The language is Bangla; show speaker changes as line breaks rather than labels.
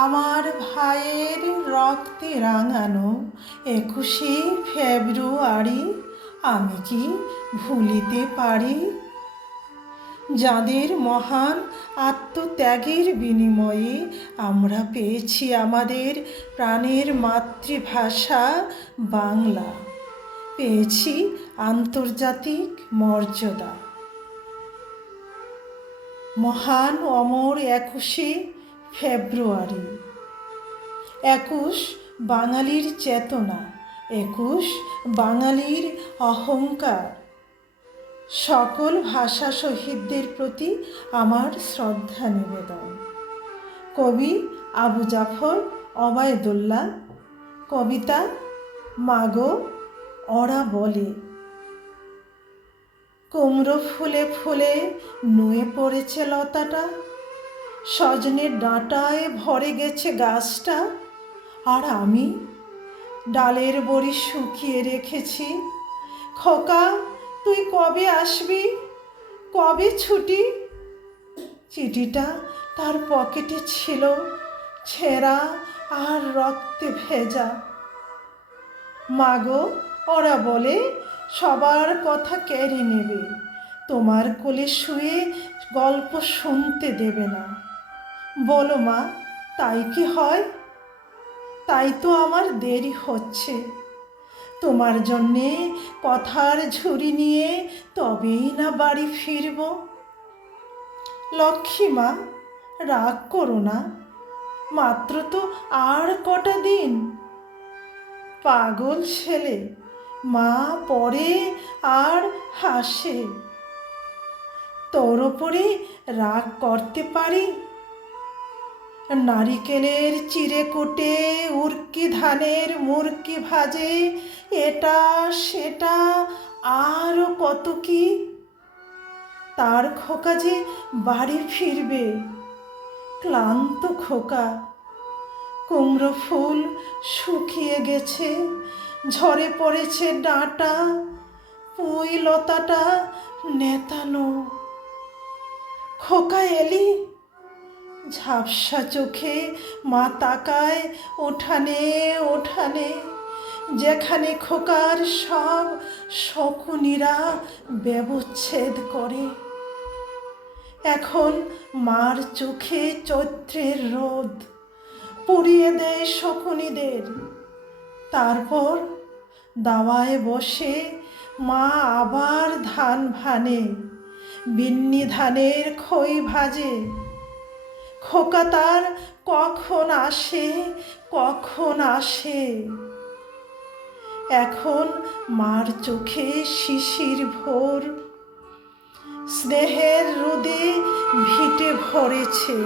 আমার ভাইয়ের রক্তে রাঙানো একুশে ফেব্রুয়ারি, আমি কি ভুলিতে পারি? যাদের মহান আত্মত্যাগের বিনিময়ে আমরা পেয়েছি আমাদের প্রাণের মাতৃভাষা বাংলা। পেয়েছি আন্তর্জাতিক মর্যাদা। মহান অমর একুশে ফেব্রুয়ারি। একুশ বাঙালির চেতনা, একুশ বাঙালির অহংকার। সকল ভাষা শহীদদের প্রতি আমার শ্রদ্ধা নিবেদন। কবি আবু জাফর অবায়দুল্লাহ কবিতা মাগো ওরা বলে, কুমড়ো ফুলে ফুলে নুয়ে পড়েছে লতাটা সজনের ডাঁটায় ভরে গেছে গাছটা। আর আমি ডালের বড়ি শুকিয়ে রেখেছি। খোকা, তুই কবে আসবি? কবে ছুটি? চিঠিটা তার পকেটে ছিল, ছেঁড়া আর রক্তে ভেজা। মাগো, ওরা বলে সবার কথা কেড়ে নেবে, তোমার কোলে শুয়ে গল্প শুনতে দেবে না। বলো মা, তাই কি হয়? তাই তো আমার দেরি হচ্ছে। তোমার জন্যে কথার ঝুড়ি নিয়ে তবেই না বাড়ি ফিরব। লক্ষ্মী মা, রাগ করো না। মাত্র তো আর কটা দিন। পাগল ছেলে, মা পরে আর হাসে। তোর ওপরে রাগ করতে পারি? নারিকেলের চিড়ে কুটে, উর্কি ধানের মুরকি ভাজে, এটা, সেটা আরও কত কি? তার খোকা যে বাড়ি ফিরবে, ক্লান্ত খোকা। কুমড়ো ফুল শুকিয়ে গেছে, ঝরে পড়েছে ডাঁটা, পুঁই লতাটা নেতানো। খোকা এলি ঝাপসা চোখে মা তাকায়, ওঠানে ওঠানে, যেখানে খোকার সব শকুনিরা ব্যবচ্ছেদ করে। এখন মার চোখে চৈত্রের রোদ, পুড়িয়ে দেয় শকুনিদের। তারপর দাওয়ায় বসে মা আবার ধান ভানে, বিন্নি ধানের খই ভাজে। খোকা তার কখন আসে কখন আসে? এখন মার চোখে শিশির ভোর, স্নেহের রোদে ভিটে ভরেছে।